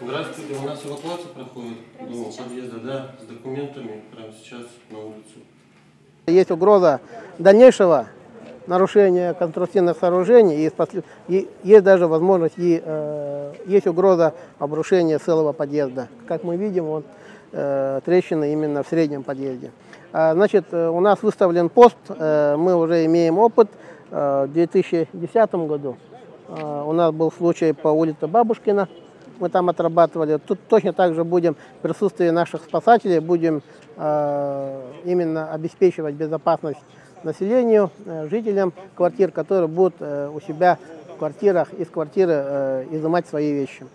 Здравствуйте, у нас эвакуация проходит до подъезда, да, с документами, прямо сейчас на улицу. Есть угроза дальнейшего нарушения конструктивных сооружений, и есть даже возможность, есть угроза обрушения целого подъезда. Как мы видим, трещины именно в среднем подъезде. Значит, у нас выставлен пост, мы уже имеем опыт. В 2010 году у нас был случай по улице Бабушкина, мы там отрабатывали. Тут точно так же будем в присутствии наших спасателей, будем именно обеспечивать безопасность населению, жителям квартир, которые будут у себя в квартирах, из квартиры изымать свои вещи.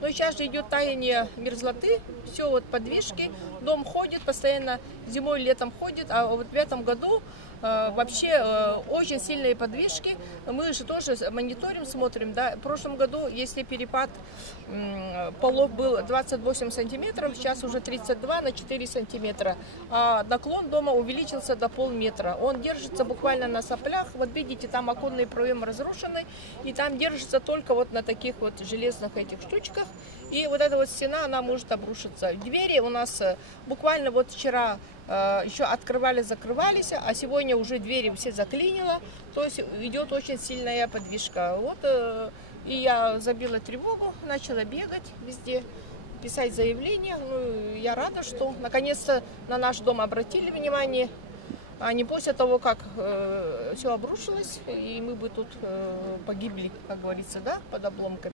Но сейчас же идет таяние мерзлоты, все вот подвижки, дом ходит постоянно, зимой, летом ходит, а вот в этом году вообще очень сильные подвижки. Мы же тоже мониторим, смотрим, да. В прошлом году, если перепад полов был 28 сантиметров, сейчас уже 32 на 4 сантиметра, а наклон дома увеличился до полметра. Он держится буквально на соплях, вот видите, там оконный проем разрушенный, и там держится только вот на таких вот железных этих штучках, и вот эта вот стена, она может обрушиться. Двери у нас буквально вот вчера еще открывались, закрывались, а сегодня уже двери все заклинило, то есть идет очень сильная подвижка. Вот и я забила тревогу, начала бегать везде, писать заявления. Ну, я рада, что наконец-то на наш дом обратили внимание, а не после того, как все обрушилось, и мы бы тут погибли, как говорится, да, под обломками.